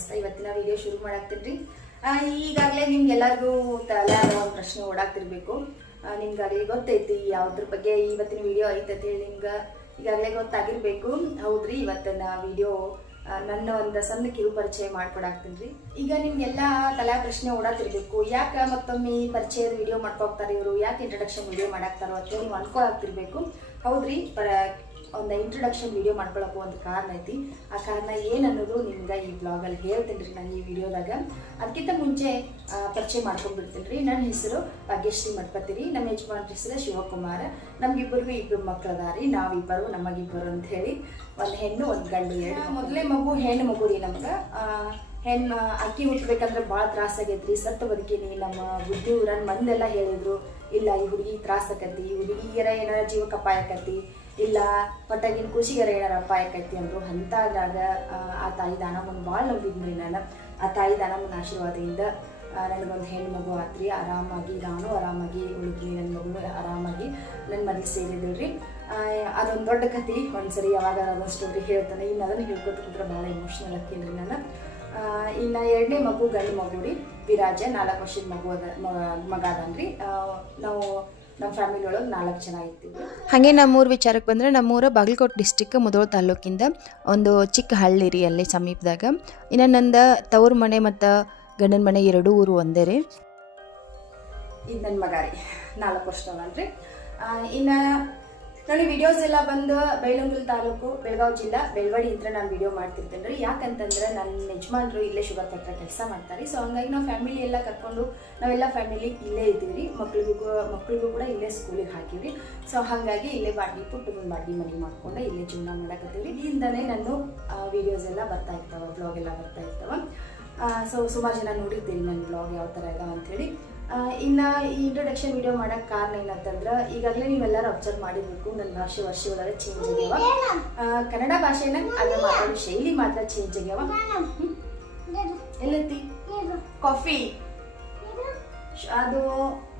ನಮಸ್ತೆ. ಇವತ್ತಿನ ವಿಡಿಯೋ ಶುರು ಮಾಡಾಕ್ತೀನಿ. ಈಗಾಗಲೇ ನಿಮ್ಗೆಲ್ಲರಿಗೂ ತಲೆಯಾದ ಒಂದು ಪ್ರಶ್ನೆ ಓಡಾಕ್ತಿರ್ಬೇಕು. ನಿಮ್ಗಾಗಲೇ ಗೊತ್ತೈತಿ ಯಾವುದ್ರ ಬಗ್ಗೆ ಇವತ್ತಿನ ವಿಡಿಯೋ ಐತೈತಿ ಹೇಳಿ ನಿಮ್ಗೆ ಈಗಾಗಲೇ ಗೊತ್ತಾಗಿರ್ಬೇಕು. ಹೌದ್ರಿ, ಇವತ್ತಿನ ವಿಡಿಯೋ ನನ್ನ ಒಂದು ಸಣ್ಣ ಕಿರು ಪರಿಚಯ ಮಾಡ್ಕೊಡಾಕ್ತೀನಿ ರೀ. ಈಗ ನಿಮ್ಗೆಲ್ಲ ತಲೆ ಪ್ರಶ್ನೆ ಓಡಾತಿರ್ಬೇಕು, ಯಾಕೆ ಮತ್ತೊಮ್ಮೆ ಪರಿಚಯದ ವಿಡಿಯೋ ಮಾಡ್ಕೋಗ್ತಾರೆ ಇವರು, ಯಾಕೆ ಇಂಟ್ರಡಕ್ಷನ್ ವಿಡಿಯೋ ಮಾಡಾಕ್ತಾರೋ ಅಂತ ನೀವು ಅನ್ಕೊಳಾಗ್ತಿರ್ಬೇಕು. ಹೌದ್ರಿ, ಒಂದು ಇಂಟ್ರಡಕ್ಷನ್ ವಿಡಿಯೋ ಮಾಡ್ಕೊಳಕ್ಕೂ ಒಂದು ಕಾರಣ ಐತಿ. ಆ ಕಾರಣ ಏನನ್ನೋದು ನಿಮ್ಗೆ ಈ ಬ್ಲಾಗಲ್ಲಿ ಹೇಳ್ತೀನಿ ರೀ ನಾನು ಈ ವಿಡಿಯೋದಾಗ. ಅದಕ್ಕಿಂತ ಮುಂಚೆ ಪರಿಚಯ ಮಾಡ್ಕೊಂಡ್ಬಿಡ್ತೀನಿ ರೀ. ನನ್ನ ಹೆಸರು ಭಾಗ್ಯಶ್ರೀ ಮಠಪತಿ. ನಮ್ಮ ಯಜಮಾನ್ರ ಹೆಸರು ಶಿವಕುಮಾರ. ನಮಗಿಬ್ಬರಿಗೂ ಇಬ್ಬರು ಮಕ್ಕಳು ಅದಾರಿ. ನಾವಿಬ್ಬರು ನಮಗಿಬ್ಬರು ಅಂತ ಹೇಳಿ, ಒಂದು ಹೆಣ್ಣು ಒಂದು ಗಂಡು. ಮೊದಲೇ ಮಗು ಹೆಣ್ಣು ಮಗು ರೀ. ನಮ್ಗೆ ಹೆಣ್ಣು ಅಕ್ಕಿ ಹುಟ್ಟಬೇಕಂದ್ರೆ ಭಾಳ ತ್ರಾಸಾಗೈತ್ರಿ. ಸತ್ತು ಬದುಕೀನಿ. ನಮ್ಮ ಬುದ್ಧಿ ಊರನ್ನ ಮಂದೆಲ್ಲ ಹೇಳಿದ್ರು, ಇಲ್ಲ ಈ ಹುಡುಗಿ ತ್ರಾಸಕತಿ, ಈ ಹುಡುಗಿಯರ ಏನಾರ ಜೀವಕ್ಕೆ ಅಪಾಯಕತಿ, ಇಲ್ಲ ಹೊಟ್ಟಗಿನ ಖುಷಿಗರ ಏನಾರ ಅಪಾಯಕೈತಿ ಅಂದರು. ಅಂತಾದಾಗ ಆ ತಾಯಿ ದಾನಮ್ಮನ ಭಾಳ ನಂಬಿದ್ರಿ ನಾನು. ಆ ತಾಯಿ ದಾನಮ್ಮನ ಆಶೀರ್ವಾದದಿಂದ ನನಗೊಂದು ಹೆಣ್ಣು ಮಗು ಆತ್ರಿ. ಆರಾಮಾಗಿ ನಾನು ಆರಾಮಾಗಿ ಉಳಿದ್ವಿ, ನನ್ನ ಮಗು ಆರಾಮಾಗಿ ನನ್ನ ಮನೇಲಿ ಸೇರಿದ್ರಿ. ಅದೊಂದು ದೊಡ್ಡ ಕತೆ. ಒಂದ್ಸರಿ ಯಾವಾಗ ಅದೊಂದು ಸ್ಟೋರಿ ಹೇಳ್ತಾನೆ. ಇನ್ನು ಅದನ್ನು ಹೇಳ್ಕೊತಿದ್ರೆ ಭಾಳ ಎಮೋಷ್ನಲ್ ಆಗ್ತೀನಿ ನಾನು. ಇನ್ನು ಎರಡನೇ ಮಗು ಗಂಡು ಮಗು ರೀ, ವಿರಾಜ. 4 ವರ್ಷದ ಮಗ ಅದನ್ರಿ. ನಾವು ನಮ್ಮ ಫ್ಯಾಮಿಲಿ ಒಳಗೆ 4 ಜನ ಇರ್ತೀವಿ. ಹಾಗೆ ನಮ್ಮೂರ ವಿಚಾರಕ್ಕೆ ಬಂದರೆ, ನಮ್ಮೂರ ಬಾಗಲಕೋಟೆ ಡಿಸ್ಟಿಕ್ ಮುಧೋಳ ತಾಲೂಕಿಂದ ಒಂದು ಚಿಕ್ಕ ಹಳ್ಳಿ ರೀ, ಅಲ್ಲಿ ಸಮೀಪದಾಗ. ಇನ್ನು ನಂದು ತವ್ರ ಮನೆ ಮತ್ತು ಗಂಡನ ಮನೆ 2 ಊರು ಒಂದೇ ರೀ. ಇದು ನನ್ನ ಮಗ ರೀ, 4 ವರ್ಷದವನ್ರಿ. ಇನ್ನು ನೋಡಿ, ವಿಡಿಯೋಸ್ ಎಲ್ಲ ಬಂದು ಬೈಲಹೊಂಗಲ ತಾಲೂಕು, ಬೆಳಗಾವಿ ಜಿಲ್ಲಾ, ಬೆಳವಡಿ ಅಂತ ನಾನು ವಿಡಿಯೋ ಮಾಡ್ತಿರ್ತೇನೆ ರೀ. ಯಾಕಂತಂದ್ರೆ ನನ್ನ ಯಜಮಾನ್ರು ಇಲ್ಲೇ ಶುಗರ್ ಫ್ಯಾಕ್ಟ್ರಿ ಕೆಲಸ ಮಾಡ್ತಾರೆ. ಸೊ ಹಂಗಾಗಿ ನಾವು ಫ್ಯಾಮಿಲಿ ಎಲ್ಲ ಕರ್ಕೊಂಡು ನಾವೆಲ್ಲ ಫ್ಯಾಮಿಲಿ ಇಲ್ಲೇ ಇದ್ದೀವಿ ರೀ. ಮಕ್ಕಳಿಗೂ ಕೂಡ ಇಲ್ಲೇ ಸ್ಕೂಲಿಗೆ ಹಾಕಿವ್ರಿ. ಸೊ ಹಾಗಾಗಿ ಇಲ್ಲೇ ಬಾಡ್ಗಿ ಪುಟ್ಟದೊಂದು ಬಾಡ್ಗಿ ಮನೆ ಮಾಡ್ಕೊಂಡು ಇಲ್ಲೇ ಜೀವನ ಮಾಡಕತ್ತೀವಿ ರೀ. ಇಲ್ಲಿಂದನೇ ನಾನು ವಿಡಿಯೋಸ್ ಎಲ್ಲ ಬರ್ತಾ ಇರ್ತಾವೆ, ಬ್ಲಾಗ್ ಎಲ್ಲ ಬರ್ತಾ ಇರ್ತಾವೆ. ಸೊ ಸುಮಾರು ಜನ ನೋಡಿರ್ತೀರಿ ನನ್ನ ಬ್ಲಾಗ್ ಯಾವ ಥರ ಇದಾವೆ ಅಂಥೇಳಿ. ಇನ್ನು ಈ ಇಂಟ್ರೊಡಕ್ಷನ್ ವಿಡಿಯೋ ಮಾಡೋಕ್ಕೆ ಕಾರಣ ಏನಂತಂದ್ರೆ, ಈಗಾಗಲೇ ನೀವೆಲ್ಲರೂ ಅಬ್ಸರ್ವ್ ಮಾಡಿರ್ಬೇಕು, ನನ್ನ ಭಾಷೆ ವರ್ಷ ಒಳಗೆ ಚೇಂಜ್ ಆಗ್ಯಾವ. ಕನ್ನಡ ಭಾಷೆನ ಅದು ಮಾತಾಡೋ ಶೈಲಿ ಮಾತ್ರ ಚೇಂಜ್ ಆಗ್ಯಾವ. ಎಲ್ಲೈತಿ ಕಾಫಿ, ಅದು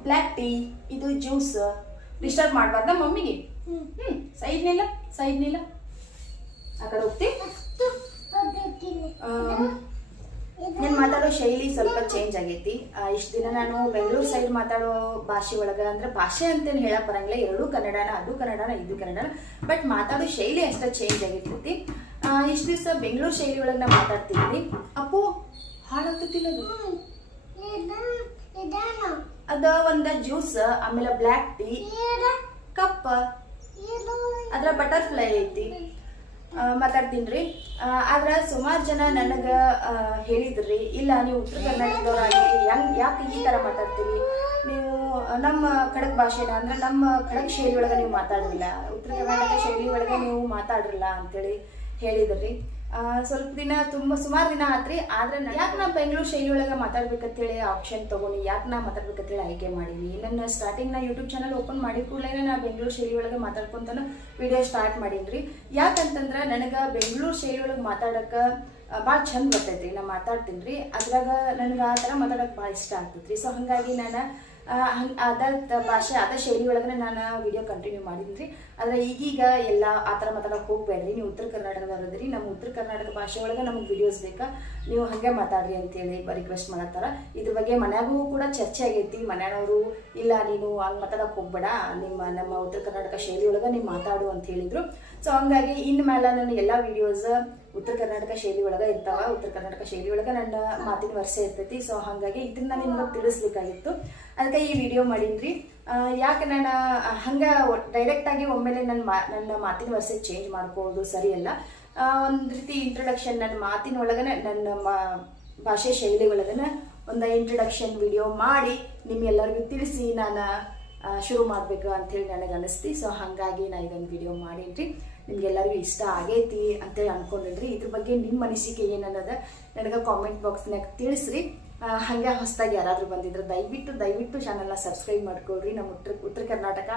ಬ್ಲ್ಯಾಕ್ ಟೀ, ಇದು ಜ್ಯೂಸ್. ಡಿಸ್ಟರ್ಬ್ ಮಾಡಬಾರ್ದ ಮಮ್ಮಿಗೆ. ಸೈಡ್ನಿಲ್ಲ ಆ ಕಡೆ ಹೋಗ್ತಿ. ನಾನು ಮಾತಾಡೋ ಶೈಲಿ ಸ್ವಲ್ಪ ಚೇಂಜ್ ಆಗೈತಿ. ಇಷ್ಟು ದಿನ ನಾನು ಬೆಂಗಳೂರು ಸೈಡ್ ಮಾತಾಡೋ ಭಾಷೆ ಒಳಗೆ, ಅಂದ್ರೆ ಭಾಷೆ ಅಂತೇನು ಹೇಳಕ್ ಬರಂಗಿಲ್ಲ, 2 ಕನ್ನಡನ, ಅದು ಕನ್ನಡನ ಇದು ಕನ್ನಡನ, ಬಟ್ ಮಾತಾಡೋ ಶೈಲಿ ಅಷ್ಟೇ ಚೇಂಜ್ ಆಗಿರ್ತೈತಿ. ಇಷ್ಟು ದಿವಸ ಬೆಂಗಳೂರು ಶೈಲಿ ಒಳಗೆ ನಾ ಮಾತಾಡ್ತಿದ್ವಿ. ಅಪ್ಪು ಹಾಳಾಗ್ತಿಲ್ಲ ಅದ ಒಂದು ಜ್ಯೂಸ್, ಆಮೇಲೆ ಬ್ಲ್ಯಾಕ್ ಟೀ, ಕಪ್, ಅದ್ರ ಬಟರ್ಫ್ಲೈ ಐತಿ ಮಾತಾಡ್ತೀನಿ ರೀ. ಆದ್ರೆ ಸುಮಾರು ಜನ ನನಗೆ ಹೇಳಿದ್ರಿ, ಇಲ್ಲ ನೀವು ಉತ್ತರ ಕರ್ನಾಟಕದವರಾಗಿ ಯಾಕೆ ಈ ಥರ ಮಾತಾಡ್ತೀರಿ, ನೀವು ನಮ್ಮ ಖಡಕ್ ಭಾಷೆನ ಅಂದ್ರೆ ನಮ್ಮ ಖಡಕ್ ಶೈಲಿ ಒಳಗೆ ನೀವು ಮಾತಾಡಿಲ್ಲ, ಉತ್ತರ ಕರ್ನಾಟಕ ಶೈಲಿ ಒಳಗೆ ನೀವು ಮಾತಾಡ್ರಲ್ಲ ಅಂತೇಳಿ ಹೇಳಿದ್ರಿ. ಸ್ವಲ್ಪ ದಿನ ಸುಮಾರು ದಿನ ಆತ್ರಿ. ಆದ್ರೆ ಯಾಕೆ ನಾ ಬೆಂಗಳೂರು ಶೈಲಿ ಒಳಗೆ ಮಾತಾಡ್ಬೇಕಂತೇಳಿ ಆಪ್ಷನ್ ತೊಗೊಂಡು, ಯಾಕೆ ನಾ ಮಾತಾಡ್ಬೇಕಂತೇಳಿ ಆಯ್ಕೆ ಮಾಡೀನಿ. ನನ್ನ ಸ್ಟಾರ್ಟಿಂಗ್ ನಾ ಯೂಟ್ಯೂಬ್ ಚಾನಲ್ ಓಪನ್ ಮಾಡಿದ ಕೂಡಲೇ ನಾ ಬೆಂಗಳೂರು ಶೈಲಿ ಒಳಗೆ ಮಾತಾಡ್ಕೊಂತಾನು ವಿಡಿಯೋ ಸ್ಟಾರ್ಟ್ ಮಾಡೀನಿ. ಯಾಕಂತಂದ್ರೆ ನನಗೆ ಬೆಂಗಳೂರು ಶೈಲಿ ಒಳಗೆ ಮಾತಾಡೋಕೆ ಭಾಳ ಚಂದ ಬರ್ತೈತಿ. ನಾ ಮಾತಾಡ್ತೀನಿ ರೀ. ಅದ್ರಾಗ ನನಗೆ ಆ ಥರ ಮಾತಾಡೋಕೆ ಭಾಳ ಇಷ್ಟ ಆಗ್ತೈತಿ. ಸೊ ಹಾಗಾಗಿ ನಾನು ಅದ ಭಾಷೆ ಅದ ಶೈಲಿ ಒಳಗೆ ನಾನು ವಿಡಿಯೋ ಕಂಟಿನ್ಯೂ ಮಾಡಿದ್ದೀನಿ ರೀ. ಆದರೆ ಈಗೀಗ ಎಲ್ಲ ಆ ಥರ ಮಾತಾಡೋಕೆ ಹೋಗ್ಬೇಡ್ರಿ. ನೀವು ಉತ್ತರ ಕರ್ನಾಟಕದವ್ರದ್ರಿ, ನಮ್ಮ ಉತ್ತರ ಕರ್ನಾಟಕ ಭಾಷೆ ಒಳಗೆ ನಮಗೆ ವಿಡಿಯೋಸ್ ಬೇಕಾ, ನೀವು ಹಾಗೆ ಮಾತಾಡ್ರಿ ಅಂತೇಳಿ ರಿಕ್ವೆಸ್ಟ್ ಮಾಡತ್ತಾರ. ಇದ್ರ ಬಗ್ಗೆ ಮನ್ಯಾಗೂ ಕೂಡ ಚರ್ಚೆ ಆಗೈತಿ. ಮನೆಯವರು ಇಲ್ಲ ನೀನು ಹಂಗೆ ಮಾತಾಡೋಕೆ ಹೋಗ್ಬೇಡ, ನಮ್ಮ ಉತ್ತರ ಕರ್ನಾಟಕ ಶೈಲಿ ಒಳಗೆ ನೀವು ಮಾತಾಡು ಅಂತ ಹೇಳಿದರು. ಸೊ ಹಂಗಾಗಿ ಇನ್ನು ಮೇಲೆ ನನ್ನ ಎಲ್ಲ ವಿಡಿಯೋಸ್ ಉತ್ತರ ಕರ್ನಾಟಕ ಶೈಲಿ ಒಳಗೆ ಇರ್ತಾವ. ಉತ್ತರ ಕರ್ನಾಟಕ ಶೈಲಿ ಒಳಗೆ ನನ್ನ ಮಾತಿನ ವರ್ಷ ಇರ್ತೈತಿ. ಸೊ ಹಾಗಾಗಿ ಇದನ್ನ ನಿಮ್ಗೆ ತಿಳಿಸ್ಬೇಕಾಗಿತ್ತು, ಅದಕ್ಕೆ ಈ ವಿಡಿಯೋ ಮಾಡೀನಿ. ಯಾಕೆ ನಾನು ಹಂಗೆ ಡೈರೆಕ್ಟಾಗಿ ಒಮ್ಮೆಲೆ ನನ್ನ ಮಾತಿನ ವರ್ಷ ಚೇಂಜ್ ಮಾಡ್ಕೊಳ್ಳೋದು ಸರಿಯಲ್ಲ. ಒಂದು ರೀತಿ ಇಂಟ್ರೊಡಕ್ಷನ್, ನನ್ನ ಮಾತಿನ ಒಳಗನೆ ನನ್ನ ಭಾಷೆ ಶೈಲಿ ಒಳಗನೆ ಒಂದು ಇಂಟ್ರೊಡಕ್ಷನ್ ವಿಡಿಯೋ ಮಾಡಿ ನಿಮ್ಗೆಲ್ಲರಿಗೂ ತಿಳಿಸಿ ನಾನು ಶುರು ಮಾಡಬೇಕು ಅಂಥೇಳಿ ನನಗೆ ಅನಿಸ್ತಿ. ಸೊ ಹಾಗಾಗಿ ನಾನು ಇದೊಂದು ವಿಡಿಯೋ ಮಾಡೀನಿ. ನಿಮ್ಗೆಲ್ಲರಿಗೂ ಇಷ್ಟ ಆಗೈತಿ ಅಂತೇಳಿ ಅನ್ಕೊಂಡಿದ್ರಿ. ಇದ್ರ ಬಗ್ಗೆ ನಿಮ್ಮ ಅನಿಸಿಕೆ ಏನನ್ನೋದು ನನಗೆ ಕಾಮೆಂಟ್ ಬಾಕ್ಸ್ನಾಗ ತಿಳಿಸ್ರಿ. ಹಾಗೆ ಹೊಸದಾಗಿ ಯಾರಾದರೂ ಬಂದಿದ್ರೆ ದಯವಿಟ್ಟು ಚಾನಲ್ನ ಸಬ್ಸ್ಕ್ರೈಬ್ ಮಾಡ್ಕೊಳ್ರಿ. ನಮ್ಮ ಉತ್ತರ ಕರ್ನಾಟಕ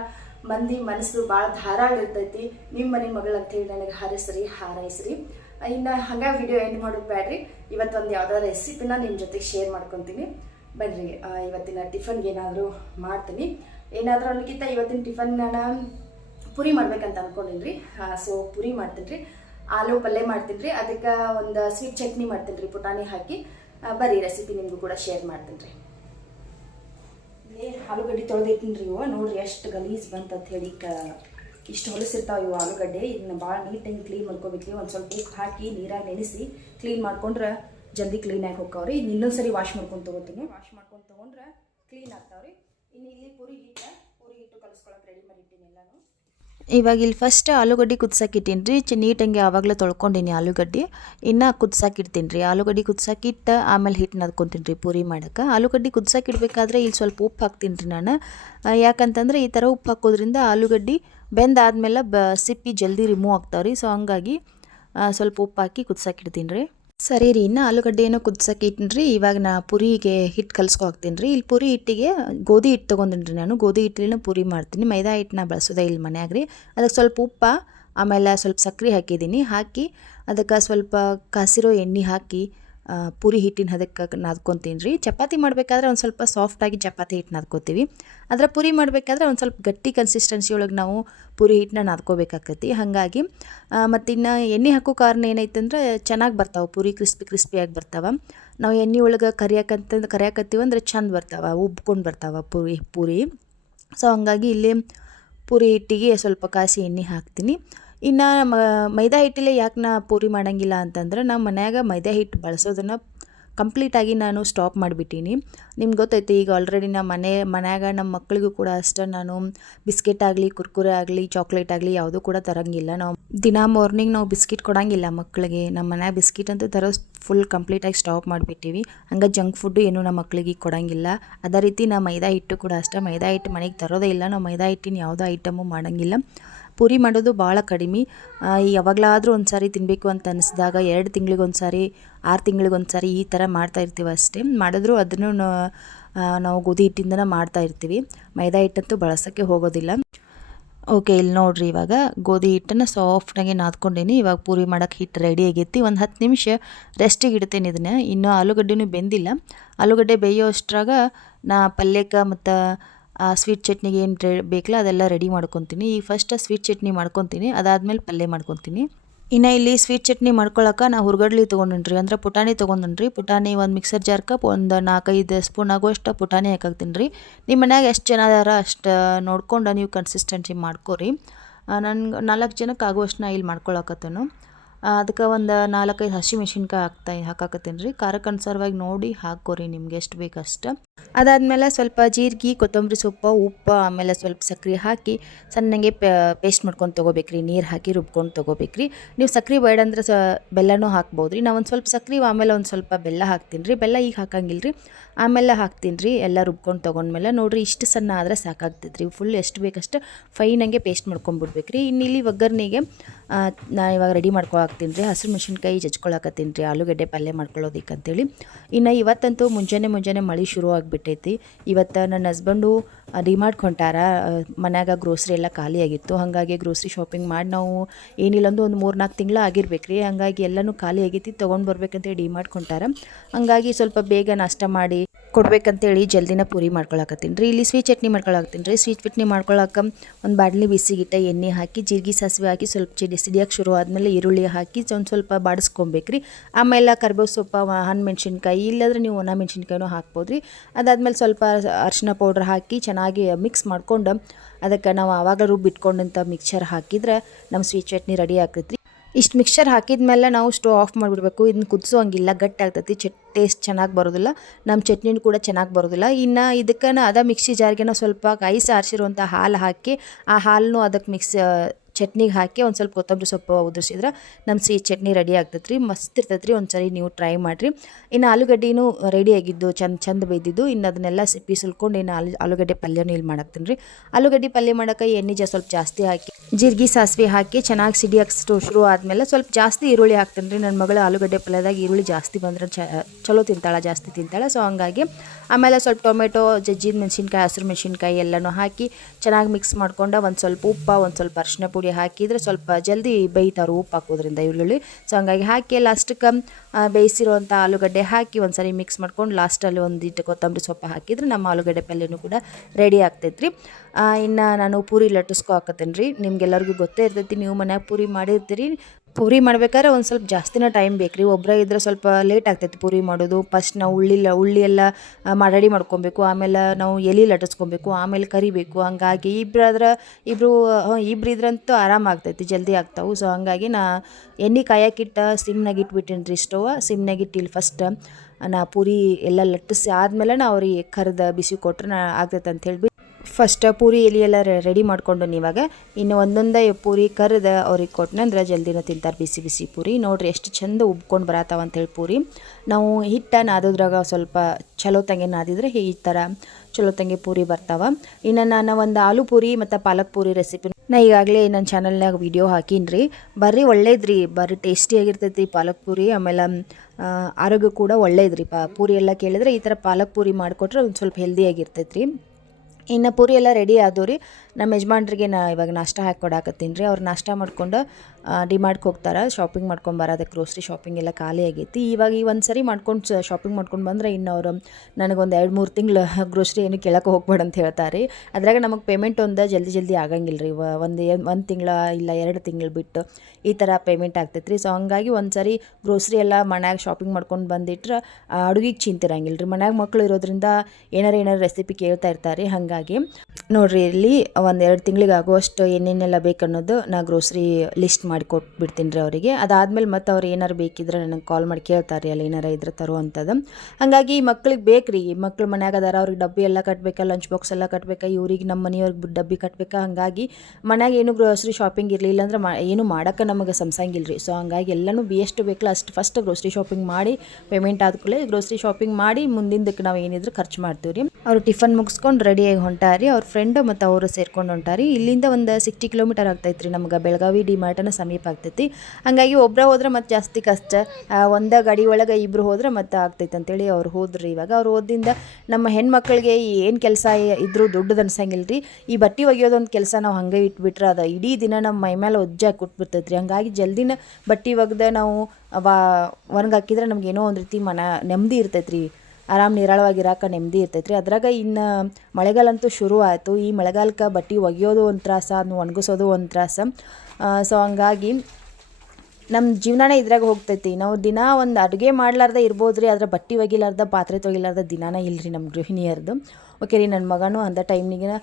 ಮಂದಿ ಮನಸ್ಸು ಭಾಳ ಧಾರಾಳ ಇರ್ತೈತಿ. ನಿಮ್ಮ ಮನೆ ಮಗಳು ಅಂತೇಳಿ ನನಗೆ ಹಾರೈಸ್ರಿ. ಇನ್ನು ಹಂಗೆ ವಿಡಿಯೋ ಎಂಡ್ ಮಾಡೋದು ಬೇಡ್ರಿ. ಇವತ್ತೊಂದು ಯಾವ್ದಾದ್ರು ರೆಸಿಪಿನ ನಿಮ್ಮ ಜೊತೆಗೆ ಶೇರ್ ಮಾಡ್ಕೊತೀನಿ ಬನ್ರಿ. ಇವತ್ತಿನ ಟಿಫನ್ಗೆ ಏನಾದರೂ ಮಾಡ್ತೀನಿ. ಏನಾದರೂ ಅನ್ನೋಕ್ಕಿಂತ ಇವತ್ತಿನ ಟಿಫನ್ ನಾನು ಪುರಿ ಮಾಡ್ಬೇಕಂತ ಅನ್ಕೊಂಡಿನಿ ರೀ. ಸೊ ಪುರಿ ಮಾಡ್ತೀನಿ ರೀ. ಆಲೂ ಪಲ್ಯ ಮಾಡ್ತೀನಿ ರೀ. ಅದಕ್ಕೆ ಒಂದು ಸ್ವೀಟ್ ಚಟ್ನಿ ಮಾಡ್ತೀನಿ ರೀ ಪುಟಾಣಿ ಹಾಕಿ. ಬರೀ ರೆಸಿಪಿ ನಿಮಗೂ ಕೂಡ ಶೇರ್ ಮಾಡ್ತೀನಿ ರೀ. ಆಲೂಗಡ್ಡೆ ತೊಳೆದಿಟ್ಟಿನಿ ರೀ. ಇವು ನೋಡ್ರಿ ಎಷ್ಟು ಗಲೀಜ್ ಬಂತಂತ ಹೇಳಿ. ಇಷ್ಟು ಹೊಲಸಿರ್ತಾವೆ ಇವು ಆಲೂಗಡ್ಡೆ. ಇದನ್ನ ಭಾಳ ನೀಟಾಗಿ ಕ್ಲೀನ್ ಮಾಡ್ಕೋಬೇಕು. ಒಂದು ಸ್ವಲ್ಪ ಉಪ್ಪು ಹಾಕಿ ನೀರಾಗಿ ನೆನೆಸಿ ಕ್ಲೀನ್ ಮಾಡ್ಕೊಂಡ್ರೆ ಜಲ್ದಿ ಕ್ಲೀನಾಗಿ ಹೋಗ್ತಾವ್ರಿ. ಇನ್ನು ಇನ್ನೊಂದ್ಸರಿ ವಾಶ್ ಮಾಡ್ಕೊಂಡು ತೊಗೋತೀನಿ. ವಾಶ್ ಮಾಡ್ಕೊಂಡು ತೊಗೊಂಡ್ರೆ ಕ್ಲೀನ್ ಆಗ್ತಾವ್ರಿ. ಇನ್ನು ಇಲ್ಲಿ ಪೂರಿ ಹಿಟ್ಟು ಕಲಿಸ್ಕೊಳಕ್ಕೆ ರೆಡಿ ಮಾಡಿಟ್ಟಿನಿ ಎಲ್ಲಾನು. ಇವಾಗ ಇಲ್ಲಿ ಫಸ್ಟ್ ಆಲೂಗಡ್ಡೆ ಕುದ್ಸಾಕಿಟ್ಟೀನಿ ರೀ. ನೀಟಂಗೆ ಆವಾಗಲೇ ತೊಳ್ಕೊಂಡೀನಿ ಆಲೂಗಡ್ಡೆ. ಇನ್ನು ಕುದ್ಸಾಕಿಡ್ತೀನಿ ರೀ. ಆಲೂಗಡ್ಡೆ ಕುದ್ಸಾಕಿಟ್ಟು ಆಮೇಲೆ ಹಿಟ್ಟು ನದ್ಕೊತೀನಿ ರೀ ಪೂರಿ ಮಾಡೋಕೆ. ಆಲೂಗಡ್ಡೆ ಕುದ್ಸಾಕಿಡ್ಬೇಕಾದ್ರೆ ಇಲ್ಲಿ ಸ್ವಲ್ಪ ಉಪ್ಪು ಹಾಕ್ತೀನಿ ರೀ ನಾನು. ಯಾಕಂತಂದರೆ ಈ ಥರ ಉಪ್ಪು ಹಾಕೋದ್ರಿಂದ ಆಲೂಗಡ್ಡೆ ಬೆಂದಾದ್ಮೇಲೆ ಸಿಪ್ಪಿ ಜಲ್ದಿ ರಿಮೂವ್ ಆಗ್ತಾವೆ ರೀ. ಸೊ ಹಂಗಾಗಿ ಸ್ವಲ್ಪ ಉಪ್ಪು ಹಾಕಿ ಕುದ್ಸಾಕಿಡ್ತೀನಿ ರೀ. ಸರಿ ರೀ, ಇನ್ನು ಆಲೂಗಡ್ಡೆ ಏನೋ ಕುದ್ಸಕ್ಕೆ ಇಟ್ಟಿನಿ ರೀ. ಇವಾಗ ನಾ ಪುರಿಗೆ ಹಿಟ್ಟು ಕಲ್ಸ್ಕೊ ಹಾಕ್ತೀನಿ ರೀ. ಇಲ್ಲಿ ಪುರಿ ಹಿಟ್ಟಿಗೆ ಗೋಧಿ ಹಿಟ್ಟು ತೊಗೊಂಡಿನಿ ರೀ ನಾನು. ಗೋಧಿ ಹಿಟ್ಟಲಿನ ಪುರಿ ಮಾಡ್ತೀನಿ. ಮೈದಾ ಹಿಟ್ಟನ್ನ ಬಳಸೋದೇ ಇಲ್ಲಿ ಮನ್ಯಾಗ ರೀ. ಅದಕ್ಕೆ ಸ್ವಲ್ಪ ಉಪ್ಪು ಆಮೇಲೆ ಸ್ವಲ್ಪ ಸಕ್ಕರೆ ಹಾಕಿದ್ದೀನಿ. ಹಾಕಿ ಅದಕ್ಕೆ ಸ್ವಲ್ಪ ಕಾಸಿರೋ ಎಣ್ಣೆ ಹಾಕಿ ಪೂರಿ ಹಿಟ್ಟಿನ ಅದಕ್ಕೆ ನಾದ್ಕೊತೀನಿ ರೀ. ಚಪಾತಿ ಮಾಡಬೇಕಾದ್ರೆ ಒಂದು ಸ್ವಲ್ಪ ಸಾಫ್ಟಾಗಿ ಚಪಾತಿ ಹಿಟ್ಟು ನಾದ್ಕೋತೀವಿ. ಅದರ ಪೂರಿ ಮಾಡಬೇಕಾದ್ರೆ ಒಂದು ಸ್ವಲ್ಪ ಗಟ್ಟಿ ಕನ್ಸಿಸ್ಟೆನ್ಸಿ ಒಳಗೆ ನಾವು ಪೂರಿ ಹಿಟ್ಟನ್ನ ನಾದ್ಕೋಬೇಕಾಕತಿ. ಹಾಗಾಗಿ ಮತ್ತು ಇನ್ನು ಎಣ್ಣೆ ಹಾಕೋ ಕಾರಣ ಏನೈತಂದ್ರೆ ಚೆನ್ನಾಗಿ ಬರ್ತಾವೆ ಪೂರಿ, ಕ್ರಿಸ್ಪಿಯಾಗಿ ಬರ್ತಾವೆ. ನಾವು ಎಣ್ಣೆ ಒಳಗೆ ಕರಿಯಾಕತ್ತೀವಂದ್ರೆ ಚಂದ ಬರ್ತಾವೆ, ಉಬ್ಕೊಂಡು ಬರ್ತಾವೆ ಪೂರಿ. ಸೊ ಹಂಗಾಗಿ ಇಲ್ಲಿ ಪೂರಿ ಹಿಟ್ಟಿಗೆ ಸ್ವಲ್ಪ ಕಾಸಿ ಎಣ್ಣೆ ಹಾಕ್ತೀನಿ. ಇನ್ನು ಮೈದಾ ಹಿಟ್ಟಲ್ಲೇ ಯಾಕೆ ನಾ ಪೂರಿ ಮಾಡೋಂಗಿಲ್ಲ ಅಂತಂದ್ರೆ ನಮ್ಮ ಮನ್ಯಾಗ ಮೈದಾ ಹಿಟ್ಟು ಬಳಸೋದನ್ನು ಕಂಪ್ಲೀಟಾಗಿ ನಾನು ಸ್ಟಾಪ್ ಮಾಡಿಬಿಟ್ಟೀನಿ. ನಿಮ್ಗೆ ಗೊತ್ತೈತೆ ಈಗ ಆಲ್ರೆಡಿ ನಮ್ಮ ಮನ್ಯಾಗ ನಮ್ಮ ಮಕ್ಕಳಿಗೂ ಕೂಡ ಅಷ್ಟೇ ನಾನು ಬಿಸ್ಕೆಟ್ ಆಗಲಿ, ಕುರ್ಕುರೆ ಆಗಲಿ, ಚಾಕ್ಲೇಟ್ ಆಗಲಿ ಯಾವುದೂ ಕೂಡ ತರೋಂಗಿಲ್ಲ. ನಾವು ದಿನ ಮಾರ್ನಿಂಗ್ ನಾವು ಬಿಸ್ಕಿಟ್ ಕೊಡೋಂಗಿಲ್ಲ ಮಕ್ಕಳಿಗೆ. ನಮ್ಮ ಮನ್ಯಾಗ ಬಿಸ್ಕಿಟ್ ಅಂತೂ ತರೋದು ಫುಲ್ ಕಂಪ್ಲೀಟಾಗಿ ಸ್ಟಾಪ್ ಮಾಡಿಬಿಟ್ಟಿವಿ. ಹಂಗೆ ಜಂಕ್ ಫುಡ್ಡು ಏನೂ ನಮ್ಮ ಮಕ್ಕಳಿಗೆ ಕೊಡೋಂಗಿಲ್ಲ. ಅದೇ ರೀತಿ ನಾವು ಮೈದಾ ಹಿಟ್ಟು ಕೂಡ ಅಷ್ಟೇ. ಮೈದಾ ಹಿಟ್ಟು ಮನೆಗೆ ತರೋದೇ ಇಲ್ಲ. ನಾವು ಮೈದಾ ಹಿಟ್ಟಿನ ಯಾವುದೋ ಐಟಮು ಮಾಡೋಂಗಿಲ್ಲ. ಪೂರಿ ಮಾಡೋದು ಭಾಳ ಕಡಿಮೆ. ಯಾವಾಗಲಾದರೂ ಒಂದು ಸಾರಿ ತಿನ್ನಬೇಕು ಅಂತ ಅನಿಸಿದಾಗ 2 ತಿಂಗಳಿಗೊಂದು ಸಾರಿ, 6 ತಿಂಗಳಿಗೊಂದು ಸಾರಿ ಈ ಥರ ಮಾಡ್ತಾಯಿರ್ತೀವಿ ಅಷ್ಟೇ. ಮಾಡಿದ್ರೂ ಅದನ್ನು ನಾವು ಗೋಧಿ ಹಿಟ್ಟಿಂದನೇ ಮಾಡ್ತಾಯಿರ್ತೀವಿ. ಮೈದಾ ಹಿಟ್ಟಂತೂ ಬಳಸೋಕ್ಕೆ ಹೋಗೋದಿಲ್ಲ. ಓಕೆ, ಇಲ್ಲಿ ನೋಡಿರಿ, ಇವಾಗ ಗೋಧಿ ಹಿಟ್ಟನ್ನು ಸಾಫ್ಟಾಗಿ ನಾದ್ಕೊಂಡೀನಿ. ಇವಾಗ ಪೂರಿ ಮಾಡೋಕ್ಕೆ ಹಿಟ್ಟು ರೆಡಿ ಆಗೈತಿ. ಒಂದು 10 ನಿಮಿಷ ರೆಸ್ಟಿಗೆ ಇಡ್ತೇನೆ ಇದನ್ನು. ಇನ್ನೂ ಆಲೂಗಡ್ಡೆನೂ ಬೆಂದಿಲ್ಲ. ಆಲೂಗಡ್ಡೆ ಬೇಯೋ ಅಷ್ಟ್ರಾಗ ನಾ ಪಲ್ಯಕ್ಕೆ ಮತ್ತು ಸ್ವೀಟ್ ಚಟ್ನಿಗೆ ಏನು ಬೇಕಲ್ಲ ಅದೆಲ್ಲ ರೆಡಿ ಮಾಡ್ಕೊತೀನಿ. ಈಗ ಫಸ್ಟ್ ಸ್ವೀಟ್ ಚಟ್ನಿ ಮಾಡ್ಕೊತೀನಿ, ಅದಾದಮೇಲೆ ಪಲ್ಯ ಮಾಡ್ಕೊತೀನಿ. ಇನ್ನು ಇಲ್ಲಿ ಸ್ವೀಟ್ ಚಟ್ನಿ ಮಾಡ್ಕೊಳಕ್ಕೆ ನಾ ಹುರ್ಗಡ್ಲಿ ತೊಗೊಂಡಿನಿ, ಅಂದರೆ ಪುಟಾಣಿ ತೊಗೊಂಡಿನಿ. ಪುಟಾಣಿ ಒಂದು ಮಿಕ್ಸರ್ ಜಾರ್ಗೆ ಒಂದು 4-5 ಸ್ಪೂನ್ ಆಗುವಷ್ಟು ಪುಟಾಣಿ ಹಾಕಾಕ್ತೀನಿ ರೀ. ನಿಮ್ಮ ಮನ್ಯಾಗ ಎಷ್ಟು ಜನ ಅದಾರ ಅಷ್ಟು ನೋಡ್ಕೊಂಡು ನೀವು ಕನ್ಸಿಸ್ಟೆನ್ಸಿ ಮಾಡ್ಕೊರಿ. ನನಗೆ 4 ಜನಕ್ಕೆ ಆಗುವಷ್ಟು ನಾ ಇಲ್ಲಿ ಮಾಡ್ಕೊಳಕತ್ತೇನು. ಅದಕ್ಕೆ ಒಂದು 4-5 ಹಸಿಮೆಣ್ಸಿನ್ಕಾಯಿ ಹಾಕಾಕತ್ತೀನಿ ರೀ. ಖಾರಕ್ಕೆ ಅನುಸಾರವಾಗಿ ನೋಡಿ ಹಾಕೋರಿ, ನಿಮ್ಗೆ ಎಷ್ಟು ಬೇಕಷ್ಟು. ಅದಾದಮೇಲೆ ಸ್ವಲ್ಪ ಜೀರಿಗೆ, ಕೊತ್ತಂಬರಿ ಸೊಪ್ಪು, ಉಪ್ಪು, ಆಮೇಲೆ ಸ್ವಲ್ಪ ಸಕ್ಕರೆ ಹಾಕಿ ಸಣ್ಣಗೆ ಪೇಸ್ಟ್ ಮಾಡ್ಕೊಂಡು ತೊಗೋಬೇಕ್ರಿ. ನೀರು ಹಾಕಿ ರುಬ್ಕೊಂಡು ತೊಗೋಬೇಕ್ರಿ. ನೀವು ಸಕ್ಕರೆ ಬೇಡ ಅಂದ್ರೆ ಬೆಲ್ಲನೂ ಹಾಕ್ಬೋದು ರೀ. ನಾವು ಒಂದು ಸ್ವಲ್ಪ ಸಕ್ಕರೆ ಆಮೇಲೆ ಒಂದು ಸ್ವಲ್ಪ ಬೆಲ್ಲ ಹಾಕ್ತೀನಿ ರೀ. ಬೆಲ್ಲ ಈಗ ಹಾಕಂಗಿಲ್ಲ ರೀ, ಆಮೇಲೆ ಹಾಕ್ತೀನಿ ರೀ. ಎಲ್ಲ ರುಬ್ಕೊಂಡು ತೊಗೊಂಡ್ಮೇಲೆ ನೋಡಿರಿ ಇಷ್ಟು ಸಣ್ಣ ಆದರೆ ಸಾಕಾಗ್ತೈತೆ ರೀ. ಫುಲ್ ಎಷ್ಟು ಬೇಕಷ್ಟು ಫೈನಾಗೆ ಪೇಸ್ಟ್ ಮಾಡ್ಕೊಂಡ್ಬಿಡ್ಬೇಕ್ರಿ. ಇನ್ನು ಇಲ್ಲಿ ಒಗ್ಗರಣೆಗೆ ನಾನು ಇವಾಗ ರೆಡಿ ಮಾಡ್ಕೊಳಾಕ್ತೀನಿ ರೀ. ಹಸಿರು ಮೆಣಸಿನ್ಕಾಯಿ ಜಜ್ಕೊಳಕತ್ತೀನಿ ರೀ ಆಲೂಗಡ್ಡೆ ಪಲ್ಯ ಮಾಡ್ಕೊಳ್ಳೋದಕ್ಕಂತೇಳಿ. ಇನ್ನು ಇವತ್ತಂತೂ ಮುಂಜಾನೆ ಮಳೆ ಶುರು ಆಗಿಬಿಟ್ಟೈತಿ. ಇವತ್ತು ನನ್ನ ಹಸ್ಬೆಂಡು ಡಿಮಾರ್ಟ್ ಹೊಂಟಾರ. ಮನ್ಯಾಗ ಗ್ರೋಸ್ರಿ ಎಲ್ಲ ಖಾಲಿಯಾಗಿತ್ತು. ಹಾಗಾಗಿ ಗ್ರೋಸ್ರಿ ಶಾಪಿಂಗ್ ಮಾಡಿ ನಾವು ಏನಿಲ್ಲ ಒಂದು 3-4 ತಿಂಗಳು ಆಗಿರ್ಬೇಕು ರೀ. ಹಾಗಾಗಿ ಎಲ್ಲನೂ ಖಾಲಿ ಆಗೈತಿ. ತೊಗೊಂಡು ಬರ್ಬೇಕಂತೇಳಿ ಡಿಮಾರ್ಟ್ ಹೊಂಟಾರ. ಹಾಗಾಗಿ ಸ್ವಲ್ಪ ಬೇಗ ನಾಷ್ಟ ಮಾಡಿ ಕೊಡ್ಬೇಕಂತೇಳಿ ಜಲ್ದಿನ ಪೂರಿ ಮಾಡ್ಕೊಳಕತ್ತೀನಿ ರೀ. ಇಲ್ಲಿ ಸ್ವೀಟ್ ಚಟ್ನಿ ಮಾಡ್ಕೊಳಕತ್ತೀನಿ ರೀ. ಸ್ವೀಟ್ ಚಟ್ನಿ ಮಾಡ್ಕೊಳಕ್ಕೆ ಒಂದು ಬಾಣಲಿ ಬಿಸಿಗಿಟ್ಟ ಎಣ್ಣೆ ಹಾಕಿ ಜೀರಿಗೆ ಸಾಸಿವೆ ಹಾಕಿ ಸ್ವಲ್ಪ ಸಿಡಿಯೋಕೆ ಶುರು ಆದಮೇಲೆ ಈರುಳ್ಳಿ ಹಾಕಿ ಒಂದು ಸ್ವಲ್ಪ ಬಾಡಿಸ್ಕೊಬೇಕ್ರಿ. ಆಮೇಲೆ ಕರಿಬೇವು ಸೊಪ್ಪು, ಹಣ್ಣು ಮೆಣಸಿನ್ಕಾಯಿ, ಇಲ್ಲಾಂದ್ರೆ ನೀವು ಒಣ ಮೆಣಸಿನ್ಕಾಯಿನೂ ಹಾಕ್ಬೋದು ರೀ. ಅದಾದಮೇಲೆ ಸ್ವಲ್ಪ ಅರಿಶಿನ ಪೌಡ್ರ್ ಹಾಕಿ ಚೆನ್ನಾಗಿ ಮಿಕ್ಸ್ ಮಾಡ್ಕೊಂಡು ಅದಕ್ಕೆ ನಾವು ಆವಾಗ ರುಬ್ಬಿಟ್ಕೊಂಡಂಥ ಮಿಕ್ಸರ್ ಹಾಕಿದ್ರೆ ನಮ್ಮ ಸ್ವೀಟ್ ಚಟ್ನಿ ರೆಡಿ ಆಗ್ತೈತೆ ರೀ. ಇಷ್ಟು ಮಿಕ್ಸರ್ ಹಾಕಿದ್ಮೇಲೆ ನಾವು ಸ್ಟವ್ ಆಫ್ ಮಾಡಿಬಿಡ್ಬೇಕು. ಇದನ್ನ ಕುದಿಸೋಂಗಿಲ್ಲ, ಗಟ್ಟಿ ಆಗ್ತೈತಿ. ಟೇಸ್ಟ್ ಚೆನ್ನಾಗಿ ಬರೋದಿಲ್ಲ, ನಮ್ಮ ಚಟ್ನಿನೂ ಕೂಡ ಚೆನ್ನಾಗಿ ಬರೋದಿಲ್ಲ. ಇನ್ನು ಇದಕ್ಕೆ ಅದ ಮಿಕ್ಸಿ ಜಾರ್ಗೆ ನಾವು ಸ್ವಲ್ಪ ಕಾಯಿಸಿ ಆರಿಸಿರುವಂಥ ಹಾಲು ಹಾಕಿ ಆ ಹಾಲನ್ನು ಅದಕ್ಕೆ ಚಟ್ನಿಗೆ ಹಾಕಿ ಒಂದು ಸ್ವಲ್ಪ ಕೊತ್ತಂಬರಿ ಸೊಪ್ಪು ಉದುರಿಸಿದ್ರೆ ನಮ್ಮ ಸ್ವೀಟ್ ಚಟ್ನಿ ರೆಡಿ ಆಗ್ತೈತೆ ರೀ. ಮಸ್ತ್ ಇರ್ತೈತೆ ರೀ. ಒಂದ್ಸರಿ ನೀವು ಟ್ರೈ ಮಾಡಿರಿ. ಇನ್ನು ಆಲೂಗಡ್ಡೆನೂ ರೆಡಿಯಾಗಿದ್ದು ಚಂದ ಬೇಯ್ದಿದ್ದು. ಇನ್ನು ಅದನ್ನೆಲ್ಲ ಸಿಪ್ಪಿ ಸುಲ್ಕೊಂಡು ಇನ್ನು ಆಲೂಗಡ್ಡೆ ಪಲ್ಯನೂ ಇಲ್ಲಿ ಮಾಡಾಕ್ತೀನಿ ರೀ. ಆಲೂಗಡ್ಡೆ ಪಲ್ಯ ಮಾಡೋಕೆ ಎಣ್ಣೆ ಸ್ವಲ್ಪ ಜಾಸ್ತಿ ಹಾಕಿ ಜೀರಿಗೆ ಸಾಸಿವೆ ಹಾಕಿ ಚೆನ್ನಾಗಿ ಸಿಡಿಯೋಕೆ ಶುರು ಆದಮೇಲೆ ಸ್ವಲ್ಪ ಜಾಸ್ತಿ ಈರುಳ್ಳಿ ಹಾಕ್ತೀನಿ ರೀ. ನನ್ನ ಮಗಳು ಆಲೂಗಡ್ಡೆ ಪಲ್ಯದಾಗ ಈರುಳ್ಳಿ ಜಾಸ್ತಿ ಬಂದ್ರೆ ಚಲೋ ತಿಂತಾಳೆ, ಜಾಸ್ತಿ ತಿಂತಾಳೆ. ಸೊ ಹಂಗಾಗಿ ಆಮೇಲೆ ಸ್ವಲ್ಪ ಟೊಮೆಟೊ, ಜಜ್ಜಿದ ಮೆಣಸಿನ್ಕಾಯಿ, ಹಸಿರು ಮೆಣಸಿನ್ಕಾಯಿ ಎಲ್ಲನೂ ಹಾಕಿ ಚೆನ್ನಾಗಿ ಮಿಕ್ಸ್ ಮಾಡ್ಕೊಂಡು ಒಂದು ಸ್ವಲ್ಪ ಉಪ್ಪು, ಒಂದು ಸ್ವಲ್ಪ ಅರಿಶಿನ ಪುಡಿ ಹಾಕಿದರೆ ಸ್ವಲ್ಪ ಜಲ್ದಿ ಬೇಯ್ತಾರು ಉಪ್ಪು ಹಾಕೋದ್ರಿಂದ ಈರುಳ್ಳಿ. ಸೊ ಹಂಗಾಗಿ ಹಾಕಿ ಲಾಸ್ಟಕ್ಕೆ ಬೇಯಿಸಿರುವಂಥ ಆಲೂಗಡ್ಡೆ ಹಾಕಿ ಒಂದು ಸರಿ ಮಿಕ್ಸ್ ಮಾಡ್ಕೊಂಡು ಲಾಸ್ಟಲ್ಲಿ ಒಂದಿಟ್ಟು ಕೊತ್ತಂಬರಿ ಸೊಪ್ಪು ಹಾಕಿದರೆ ನಮ್ಮ ಆಲೂಗಡ್ಡೆ ಪಲ್ಯನೂ ಕೂಡ ರೆಡಿ ಆಗ್ತೈತೆ ರೀ. ಇನ್ನು ನಾನು ಪೂರಿ ಲಟ್ಟಿಸ್ಕೊ ಹಾಕತ್ತೇನೆ ರೀ. ನಿಮ್ಗೆಲ್ಲರಿಗೂ ಗೊತ್ತೇ ಇರ್ತೈತಿ, ನೀವು ಮನ್ಯಾಗ ಪೂರಿ ಮಾಡಿರ್ತೀರಿ. ಪೂರಿ ಮಾಡ್ಬೇಕಾದ್ರೆ ಒಂದು ಸ್ವಲ್ಪ ಜಾಸ್ತಿನೇ ಟೈಮ್ ಬೇಕು ರೀ. ಒಬ್ಬರೇ ಇದ್ರೆ ಸ್ವಲ್ಪ ಲೇಟ್ ಆಗ್ತೈತಿ ಪೂರಿ ಮಾಡೋದು. ಫಸ್ಟ್ ನಾವು ಉಳ್ಳಿ ಎಲ್ಲ ರೆಡಿ ಮಾಡ್ಕೊಬೇಕು, ಆಮೇಲೆ ನಾವು ಎಲೆ ಲಟ್ಟಿಸ್ಕೊಬೇಕು, ಆಮೇಲೆ ಕರಿಬೇಕು. ಹಂಗಾಗಿ ಇಬ್ರು ಇದ್ರಂತೂ ಆರಾಮಾಗ್ತೈತಿ, ಜಲ್ದಿ ಆಗ್ತಾವೆ. ಸೊ ಹಂಗಾಗಿ ಎಣ್ಣೆ ಕಾಯಕ್ಕಿಟ್ಟ ಸಿಮ್ನಾಗ ಇಟ್ಬಿಟ್ಟೇನಿ ರೀ. ಸಿಮ್ನಾಗ ಇಟ್ಟಿಲ್ಲ ಫಸ್ಟ್ ನಾ ಪೂರಿ ಎಲ್ಲ ಲಟ್ಟಿಸಿ ಆದಮೇಲೆ ಅವ್ರಿಗೆ ಕರೆದ ಬಿಸಿ ಕೊಟ್ರೆ ಆಗ್ತೈತೆ ಅಂತ ಹೇಳ್ಬಿಟ್ಟು ಫಸ್ಟ್ ಪೂರಿ ಎಲೆ ಎಲ್ಲ ರೆಡಿ ಮಾಡ್ಕೊಂಡು ಇವಾಗ ಇನ್ನು ಒಂದೊಂದೇ ಪೂರಿ ಕರೆದ ಅವ್ರಿಗೆ ಕೊಟ್ಟನಂದ್ರೆ ಜಲ್ದಿನ ತಿಂತಾರೆ ಬಿಸಿ ಬಿಸಿ ಪೂರಿ. ನೋಡ್ರಿ ಎಷ್ಟು ಚಂದ ಉಬ್ಕೊಂಡು ಬರತ್ತಾವ ಅಂತೇಳಿ ಪೂರಿ. ನಾವು ಹಿಟ್ಟ ನಾದೋದ್ರಾಗ ಸ್ವಲ್ಪ ಚಲೋ ತಂಗೆ ನಾದಿದ್ರೆ ಈ ಥರ ಚಲೋ ತಂಗೆ ಪೂರಿ ಬರ್ತಾವ. ಇನ್ನು ನಾನು ಒಂದು ಆಲೂ ಪೂರಿ ಮತ್ತು ಪಾಲಕ್ ಪೂರಿ ರೆಸಿಪಿ ನಾ ಈಗಾಗಲೇ ನನ್ನ ಚಾನಲ್ನಾಗ ವಿಡಿಯೋ ಹಾಕೀನಿ. ಬರ್ರಿ ಒಳ್ಳೇದ್ರಿ, ಬರ್ರಿ ಟೇಸ್ಟಿಯಾಗಿರ್ತೈತಿ ಪಾಲಕ್ ಪೂರಿ. ಆಮೇಲೆ ಆರೋಗ್ಯ ಕೂಡ ಒಳ್ಳೇದ್ರಿ. ಪೂರಿ ಎಲ್ಲ ಕೇಳಿದ್ರೆ ಈ ಥರ ಪಾಲಕ್ ಪೂರಿ ಮಾಡಿಕೊಟ್ರೆ ಒಂದು ಸ್ವಲ್ಪ ಹೆಲ್ದಿಯಾಗಿರ್ತೈತಿ ರೀ. ಇನ್ನು ಪೂರಿ ಎಲ್ಲ ರೆಡಿ ಆದವು ರೀ. ನಮ್ಮ ಯಜಮಾನ್ರಿಗೆ ಇವಾಗ ನಾಷ್ಟ ಹಾಕಿ ಕೊಡಾಕತ್ತೀನಿ ರೀ. ಅವ್ರು ನಾಷ್ಟ ಮಾಡ್ಕೊಂಡು ಡಿಮಾರ್ಟ್ಗೆ ಹೋಗ್ತಾರೆ, ಶಾಪಿಂಗ್ ಮಾಡ್ಕೊಂಡು ಬರೋದಕ್ಕೆ. ಗ್ರೋಸ್ರಿ ಶಾಪಿಂಗ್ ಎಲ್ಲ ಖಾಲಿ ಆಗೈತಿ. ಇವಾಗ ಈ ಒಂದು ಸರಿ ಮಾಡ್ಕೊಂಡು ಶಾಪಿಂಗ್ ಮಾಡ್ಕೊಂಡು ಬಂದರೆ ಇನ್ನು ಅವರು ನನಗೊಂದು 2-3 ತಿಂಗಳು ಗ್ರೋಸ್ರಿ ಏನು ಕೇಳೋಕೆ ಹೋಗ್ಬೇಡ ಅಂತ ಹೇಳ್ತಾರೆ. ಅದ್ರಾಗ ನಮಗೆ ಪೇಮೆಂಟ್ ಜಲ್ದಿ ಆಗಂಗಿಲ್ಲ ರೀ. ಒಂದು ತಿಂಗಳ ಇಲ್ಲ 2 ತಿಂಗಳು ಬಿಟ್ಟು ಈ ಥರ ಪೇಮೆಂಟ್ ಆಗ್ತೈತೆ ರೀ. ಸೊ ಹಂಗಾಗಿ ಒಂದು ಸರಿ ಗ್ರೋಸ್ರಿ ಎಲ್ಲ ಮನ್ಯಾಗ ಶಾಪಿಂಗ್ ಮಾಡ್ಕೊಂಡು ಬಂದಿಟ್ರೆ ಅಡುಗೆಗೆ ಚಿಂತಿರಂಗಿಲ್ಲ ರೀ. ಮನ್ಯಾಗ ಮಕ್ಕಳು ಇರೋದ್ರಿಂದ ಏನಾರು ರೆಸಿಪಿ ಕೇಳ್ತಾ ಇರ್ತಾರೆ. ಹಾಗಾಗಿ ನೋಡಿರಿ, ಇಲ್ಲಿ 1-2 ತಿಂಗಳಿಗೆ ಆಗುವಷ್ಟು ಏನೇನೆಲ್ಲ ಬೇಕನ್ನೋದು ನಾ ಗ್ರೋಸ್ರಿ ಲಿಸ್ಟ್ ಮಾಡಿ ಕೊಟ್ಬಿಡ್ತೀನಿ ರೀ ಅವರಿಗೆ. ಅದಾದಮೇಲೆ ಮತ್ತು ಅವ್ರು ಏನಾರು ಬೇಕಿದ್ರೆ ನನಗೆ ಕಾಲ್ ಮಾಡಿ ಕೇಳ್ತಾರೆ ಅಲ್ಲಿ ಏನಾರು ಇದ್ರೆ ತರೋ ಅಂಥದ್ದು. ಹಾಗಾಗಿ ಮಕ್ಳಿಗೆ ಬೇಕು ರೀ. ಮಕ್ಳು ಮನ್ಯಾಗ ಅದಾರ, ಅವ್ರಿಗೆ ಡಬ್ಬಿ ಎಲ್ಲ ಕಟ್ಟಬೇಕಾ, ಲಂಚ್ ಬಾಕ್ಸ್ ಎಲ್ಲ ಕಟ್ಟಬೇಕಾ, ಇವ್ರಿಗೆ ನಮ್ಮ ಮನೆಯವ್ರಿಗೆ ಡಬ್ಬಿ ಕಟ್ಟಬೇಕಾ. ಹಾಗಾಗಿ ಮನ್ಯಾಗ ಏನು ಗ್ರೋಸ್ರಿ ಶಾಪಿಂಗ್ ಇರಲಿಲ್ಲ ಅಂದ್ರೆ ಏನು ಮಾಡೋಕ್ಕೆ ನಮಗೆ ಸಂಸಂಗಿಲ್ಲ ರೀ. ಸೊ ಹಂಗಾಗಿ ಎಲ್ಲನೂ ಎಷ್ಟು ಬೇಕಲ್ಲ ಅಷ್ಟು ಫಸ್ಟ್ ಗ್ರೋಸ್ರಿ ಶಾಪಿಂಗ್ ಮಾಡಿ ಪೇಮೆಂಟ್ ಆದ್ಕೂಲೆ ಗ್ರೋಸ್ರಿ ಶಾಪಿಂಗ್ ಮಾಡಿ ಮುಂದಿಂದಕ್ಕೆ ನಾವು ಏನಿದ್ರು ಖರ್ಚು ಮಾಡ್ತೀವಿ ರೀ. ಅವರು ಟಿಫನ್ ಮುಗಿಸ್ಕೊಂಡು ರೆಡಿಯಾಗಿ ಹೊಂಟಾರಿ. ಅವ್ರ ಫ್ರೆಂಡ್ ಮತ್ತು ಅವರು ಸೇರ್ಕೊಂಡು ಹೊಂಟಾರಿ. ಇಲ್ಲಿಂದ ಒಂದು 60 ಕಿಲೋಮೀಟರ್ ಆಗ್ತೈತೆ ರೀ. ನಮ್ಗೆ ಬೆಳಗಾವಿ ಡಿಮಾರ್ಟನ ಸಮೀಪ ಆಗ್ತೈತಿ. ಹಾಗಾಗಿ ಒಬ್ಬರ ಹೋದ್ರೆ ಮತ್ತು ಜಾಸ್ತಿ ಕಷ್ಟ, ಒಂದೇ ಗಾಡಿ ಒಳಗೆ ಇಬ್ಬರು ಹೋದ್ರೆ ಮತ್ತು ಆಗ್ತೈತೆ ಅಂತೇಳಿ ಅವ್ರು ಹೋದ್ರಿ. ಇವಾಗ ಅವ್ರು ಹೋದಿಂದ ನಮ್ಮ ಹೆಣ್ಮಕ್ಳಿಗೆ ಏನು ಕೆಲಸ ಇದ್ರೂ ದೊಡ್ಡದು ಅನ್ಸಂಗಿಲ್ಲ ರೀ. ಈ ಬಟ್ಟೆ ಒಗೆಯೋದೊಂದು ಕೆಲಸ ನಾವು ಹಂಗೆ ಇಟ್ಬಿಟ್ರೆ ಅದು ಇಡೀ ದಿನ ನಮ್ಮ ಮೈ ಮೇಲೆ ಒಜ್ಜಾಗಿ ಕೊಟ್ಬಿಡ್ತೈತೆ ರೀ. ಹಂಗಾಗಿ ಜಲ್ದಿನ ಬಟ್ಟೆ ಒಗೆದ ನಾವು ಒಣಗಿ ಹಾಕಿದ್ರೆ ನಮ್ಗೇನೋ ಒಂದು ರೀತಿ ನೆಮ್ಮದಿ ಇರ್ತೈತೆ ರೀ. ಆರಾಮ್ ನಿರಾಳವಾಗಿರಾಕ ನೆಮ್ಮದಿ ಇರ್ತೈತೆ ರೀ. ಅದ್ರಾಗ ಇನ್ನು ಮಳೆಗಾಲ ಅಂತೂ ಶುರು ಆಯಿತು. ಈ ಮಳೆಗಾಲಕ್ಕೆ ಬಟ್ಟೆ ಒಗೆಯೋದು ಒಂದು ತ್ರಾಸ, ಅದನ್ನ ಒಣಗಿಸೋದು ಒಂದು ತ್ರಾಸ. ಸೊ ಹಂಗಾಗಿ ನಮ್ಮ ಜೀವನನೇ ಇದ್ರಾಗ ಹೋಗ್ತೈತಿ. ನಾವು ದಿನ ಒಂದು ಅಡುಗೆ ಮಾಡ್ಲಾರ್ದ ಇರ್ಬೋದು ರೀ, ಆದರೆ ಬಟ್ಟೆ ಒಗಿಲಾರ್ದ ಪಾತ್ರೆ ತೊಗಿಲಾರ್ದ ದಿನಾನೇ ಇಲ್ಲ ರೀ ನಮ್ಮ ಗೃಹಿಣಿಯರ್ದು. ಓಕೆ ರೀ, ನನ್ನ ಮಗನೂ ಅಂಥ ಟೈಮ್ನಿಗೆ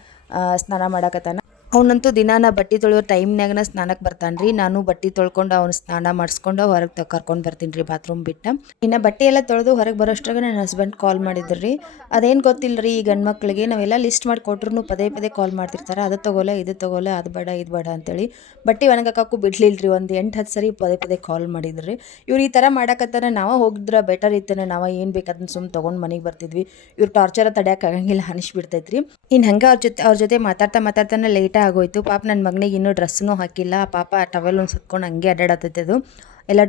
ಸ್ನಾನ ಮಾಡಕತ್ತಾನ. ಅವನಂತೂ ದಿನಾನ ಬಟ್ಟೆ ತೊಳೆಯೋ ಟೈಮ್ನಾಗನ ಸ್ನಾನಕ್ಕೆ ಬರ್ತಾನೆ ರೀ. ನಾನು ಬಟ್ಟೆ ತೊಳ್ಕೊಂಡು ಅವ್ನು ಸ್ನಾನ ಮಾಡಿಸ್ಕೊಂಡು ಹೊರಗೆ ಕರ್ಕೊಂಡು ಬರ್ತೀನಿ ರೀ ಬಾತ್ರೂಮ್ ಬಿಟ್ಟು. ಇನ್ನು ಬಟ್ಟೆ ಎಲ್ಲ ತೊಳೆದು ಹೊರಗೆ ಬರೋಷ್ಟ್ರಾಗ ನನ್ನ ಹಸ್ಬೆಂಡ್ ಕಾಲ್ ಮಾಡಿದ್ರು ರೀ. ಅದೇನು ಗೊತ್ತಿಲ್ಲ ರೀ, ಈ ಗಂಡು ಮಕ್ಕಳಿಗೆ ನಾವೆಲ್ಲ ಲಿಸ್ಟ್ ಮಾಡಿ ಕೊಟ್ರು ಪದೇ ಕಾಲ್ ಮಾಡ್ತಿರ್ತಾರೆ. ಅದು ತೊಗೊಲ್ಲ, ಇದು ತೊಗೊಲ್ಲ, ಅದು ಬೇಡ, ಇದು ಬೇಡ ಅಂತೇಳಿ. ಬಟ್ಟೆ ಒಣಗಾಕಕ್ಕೂ ಬಿಡ್ಲಿಲ್ಲ ರೀ. ಒಂದು 8-10 ಸರಿ ಪದೇ ಕಾಲ್ ಮಾಡಿದ್ರು ರೀ. ಇವ್ರು ಈ ಥರ ಮಾಡಕತ್ತಾರ. ನಾವು ಹೋಗಿದ್ರೆ ಬೆಟರ್ ಇತ್ತೇನೆ. ನಾವು ಏನು ಬೇಕು ಅದನ್ನ ಸುಮ್ಮನೆ ತೊಗೊಂಡು ಮನೆಗೆ ಬರ್ತಿದ್ವಿ. ಇವ್ರು ಟಾರ್ಚರ ತಡೆಯೋಕ್ಕಾಗಂಗಿಲ್ಲ, ಅನಿಸ್ಬಿಡ್ತೈತೆ ರೀ. ಇನ್ನು ಹಂಗೆ ಅವ್ರ ಜೊತೆ ಮಾತಾಡ್ತಾನೆ ಲೇಟ್ ಆಗೋಯ್ತು. ಪಾಪ ನನ್ನ ಮಗನಿಗೆ ಇನ್ನೂ ಡ್ರೆಸ್ಸೂ ಹಾಕಿಲ್ಲ. ಪಾಪ ಟವೆಲ್ ಒಂದು ಸುತ್ಕೊಂಡು ಹಂಗೆ ಅಡ್ಡಾಡತ್ತೈತೆ ಅದು ಎಲ್ಲ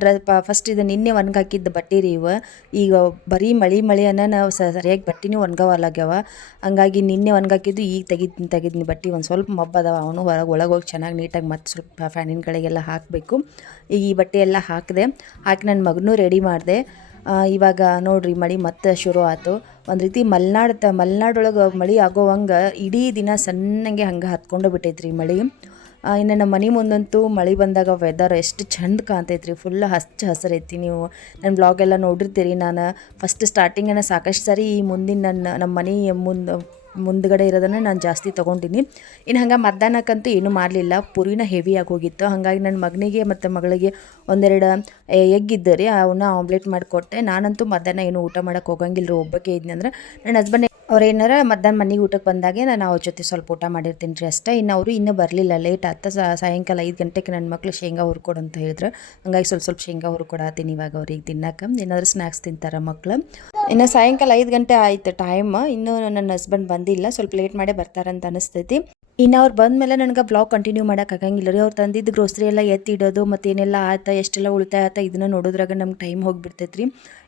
ಫಸ್ಟ್ ಇದು ನಿನ್ನೆ ಒಣಗಿ ಹಾಕಿದ್ದ ಬಟ್ಟೆ ರೀ ಇವು. ಈಗ ಬರೀ ಮಳೆ ನಾವು ಸರಿಯಾಗಿ ಬಟ್ಟೆನೂ ಒಣಗವಲ್ಲಾಗ್ಯಾವ. ಹಂಗಾಗಿ ನಿನ್ನೆ ಒಣಗಾಕಿದ್ದು ಈಗ ತೆಗಿದ್ನಿ ಬಟ್ಟೆ. ಒಂದು ಸ್ವಲ್ಪ ಮಬ್ಬದಾವ, ಅವನು ಒಳಗೆ ಹೋಗಿ ಚೆನ್ನಾಗಿ ನೀಟಾಗಿ ಮತ್ತೆ ಸ್ವಲ್ಪ ಫ್ಯಾನಿನ ಕಡೆಗೆಲ್ಲ ಹಾಕಬೇಕು. ಈಗ ಈ ಬಟ್ಟೆ ಎಲ್ಲ ಹಾಕಿ ನನ್ನ ಮಗನೂ ರೆಡಿ ಮಾಡಿದೆ. ಇವಾಗ ನೋಡ್ರಿ ಮಳೆ ಮತ್ತೆ ಶುರು ಆಯ್ತು. ಒಂದು ರೀತಿ ಮಲೆನಾಡೊಳಗೆ ಮಳೆ ಆಗೋವಂಗೆ ಇಡೀ ದಿನ ಸಣ್ಣಂಗೆ ಹಂಗೆ ಹತ್ಕೊಂಡು ಬಿಟ್ಟೈತ್ರಿ ಮಳೆ. ಇನ್ನು ನಮ್ಮ ಮನೆ ಮುಂದಂತೂ ಮಳೆ ಬಂದಾಗ ವೆದರ್ ಎಷ್ಟು ಚಂದ ಕಾಣ್ತೈತ್ರಿ. ಫುಲ್ ಹಸಿರೈತಿ. ನೀವು ನನ್ನ ಬ್ಲಾಗೆಲ್ಲ ನೋಡಿರ್ತೀರಿ. ನಾನು ಫಸ್ಟ್ ಸ್ಟಾರ್ಟಿಂಗನ್ನು ಸಾಕಷ್ಟು ಸಾರಿ ಈ ಮುಂದಿನ ನಮ್ಮ ಮನೆ ಮುಂದ್ಗಡೆ ಇರೋದನ್ನು ನಾನು ಜಾಸ್ತಿ ತೊಗೊಂಡಿನಿ. ಇನ್ನು ಹಂಗೆ ಮಧ್ಯಾಹ್ನಕ್ಕಂತೂ ಏನೂ ಮಾಡಲಿಲ್ಲ, ಪುರಿನ ಹೆವಿಯಾಗಿ ಹೋಗಿತ್ತು. ಹಾಗಾಗಿ ನನ್ನ ಮಗನಿಗೆ ಮತ್ತು ಮಗಳಿಗೆ 1-2 ಎಗ್ ಇದ್ದ ರೀ, ಅವನ್ನ ಆಮ್ಲೆಟ್ ಮಾಡಿಕೊಟ್ಟೆ. ನಾನಂತೂ ಮಧ್ಯಾಹ್ನ ಏನು ಊಟ ಮಾಡೋಕ್ಕೆ ಹೋಗಂಗಿಲ್ಲ ರೀ. ಒಬ್ಬಕ್ಕೆ ಇದ್ನಿ ಅಂದ್ರೆ ನನ್ನ ಹಸ್ಬೆಂಡ್ ಅವ್ರು ಏನಾರ ಮಧ್ಯಾಹ್ನ ಮನೆಗೆ ಊಟಕ್ಕೆ ಬಂದಾಗೆ ನಾನು ಅವ್ರ ಜೊತೆ ಸ್ವಲ್ಪ ಊಟ ಮಾಡಿರ್ತೀನಿ ರೀ ಅಷ್ಟೇ. ಇನ್ನು ಅವರು ಇನ್ನೂ ಬರಲಿಲ್ಲ, ಲೇಟ್ ಆಗ್ತಾ. ಸಾಯಂಕಾಲ 5 ಗಂಟೆಗೆ ನನ್ನ ಮಕ್ಳು ಶೇಂಗಾ ಹುರ್ಕೊಡು ಅಂತ ಹೇಳಿದ್ರು. ಹಂಗಾಗಿ ಸ್ವಲ್ಪ ಶೇಂಗಾ ಹುರ್ಕೊಡತ್ತೀನಿ ಇವಾಗ ಅವ್ರಿಗೆ ತಿನ್ನಕ್ಕೆ. ಏನಾದರೂ ಸ್ನ್ಯಾಕ್ಸ್ ತಿಂತಾರೆ ಮಕ್ಳು. ಇನ್ನು ಸಾಯಂಕಾಲ 5 ಗಂಟೆ ಆಯ್ತು ಟೈಮ್. ಇನ್ನೂ ನನ್ನ ಹಸ್ಬೆಂಡ್ ಬಂದಿಲ್ಲ, ಸ್ವಲ್ಪ ಲೇಟ್ ಮಾಡೇ ಬರ್ತಾರಂತ ಅನಿಸ್ತೈತಿ. ಇನ್ನು ಅವ್ರು ಬಂದಮೇಲೆ ನನಗೆ ಬ್ಲಾಗ್ ಕಂಟಿನ್ಯೂ ಮಾಡೋಕ್ಕಾಗಂಗಿಲ್ಲ ರೀ. ಅವ್ರು ತಂದಿದ್ದು ಗ್ರೋಸ್ರಿ ಎಲ್ಲ ಎತ್ತಿಡೋದು ಮತ್ತು ಏನೆಲ್ಲ ಆಯ್ತಾ, ಎಷ್ಟೆಲ್ಲ ಉಳಿತಾಯ ಆಯ್ತಾ, ಇದನ್ನು ನೋಡೋದ್ರಾಗ ನಮ್ಗೆ ಟೈಮ್ ಹೋಗಿಬಿಡ್ತೈತೆ ರೀ.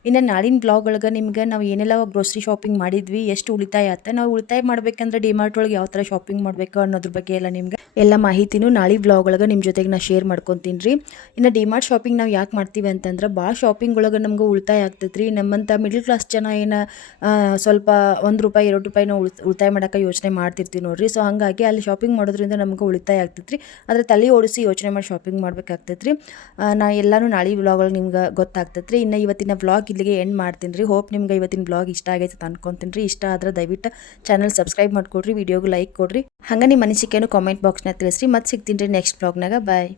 ಇನ್ನು ನಾಳಿನ ಬ್ಲಾಗ್ ಒಳಗೆ ನಿಮ್ಗೆ ನಾವು ಏನೆಲ್ಲ ಗ್ರೋಸ್ರಿ ಶಾಪಿಂಗ್ ಮಾಡಿದ್ವಿ, ಎಷ್ಟು ಉಳಿತಾಯ ಆಯ್ತಾ, ನಾವು ಉಳಿತಾಯ ಮಾಡ್ಬೇಕಂದ್ರೆ ಡಿಮಾರ್ಟ್ ಒಳಗೆ ಯಾವ ಥರ ಶಾಪಿಂಗ್ ಮಾಡಬೇಕು ಅನ್ನೋದ್ರ ಬಗ್ಗೆ ಎಲ್ಲ ನಿಮ್ಗೆ ಎಲ್ಲ ಮಾಹಿತಿನೂ ನಾಳೆ ಬ್ಲಾಗ್ ಒಳಗೆ ನಿಮ್ಮ ಜೊತೆಗೆ ನಾನು ಶೇರ್ ಮಾಡ್ಕೊತೀನಿ ರೀ. ಇನ್ನು ಡಿಮಾರ್ಟ್ ಶಾಪಿಂಗ್ ನಾವು ಯಾಕೆ ಮಾಡ್ತೀವಿ ಅಂತಂದ್ರೆ ಭಾಳ ಶಾಪಿಂಗ್ ಒಳಗೆ ನಮ್ಗೆ ಉಳಿತಾಯ ಆಗ್ತೈತೆ ರೀ. ನಮ್ಮಂಥ ಮಿಡ್ಲ್ ಕ್ಲಾಸ್ ಜನ ಏನು ಸ್ವಲ್ಪ ₹1 ₹2 ನಾವು ಉಳಿತಾಯ ಮಾಡೋಕ್ಕೆ ಯೋಚನೆ ಮಾಡ್ತಿರ್ತೀವಿ ನೋಡಿರಿ. ಸೊ ಹಾಗಾಗಿ ಅಲ್ಲಿ ಶಾಪಿಂಗ್ ಮಾಡೋದ್ರಿಂದ ನಮ್ಗೆ ಉಳಿತಾಯ ಆಗ್ತೈತೆ ರೀ. ಆದರೆ ತಲೆ ಓಡಿಸಿ ಯೋಚನೆ ಮಾಡಿ ಶಾಪಿಂಗ್ ಮಾಡ್ಬೇಕಾಗ್ತೈತೆ ರೀ. ನಾ ಎಲ್ಲನೂ ನಾಳೆ ವ್ಲಾಗಲ್ಲಿ ನಿಮ್ಗೆ ಗೊತ್ತಾಗ್ತೈತೆ ರೀ. ಇನ್ನು ಇವತ್ತಿನ ವ್ಲಾಗ್ ಇಲ್ಲಿಗೆ ಎಂಡ್ ಮಾಡ್ತೀನಿ ರೀ. ಹೋಪ್ ನಿಮ್ಗೆ ಇವತ್ತಿನ ವ್ಲಾಗ್ ಇಷ್ಟ ಆಗೈತೆ ಅಂತ ಅನ್ಕೊತೀನಿ ರೀ. ಇಷ್ಟ ಆದ್ರೆ ದಯವಿಟ್ಟು ಚಾನಲ್ ಸಬ್ಸ್ಕ್ರೈಬ್ ಮಾಡ್ಕೊಡ್ರಿ, ವಿಡಿಯೋಗೆ ಲೈಕ್ ಕೊಡ್ರಿ, ಹಂಗೆ ನಿಮ್ಮ ಅನಿಸಿಕೆಯನ್ನು ಕಾಮೆಂಟ್ ಬಾಕ್ಸ್ನಾಗ ತಿಳಿಸ್ರಿ. ಮತ್ತೆ ಸಿಗ್ತೀನಿ ರೀ ನೆಕ್ಸ್ಟ್ ವ್ಲಾಗ್ನಾಗ. ಬಾಯ್.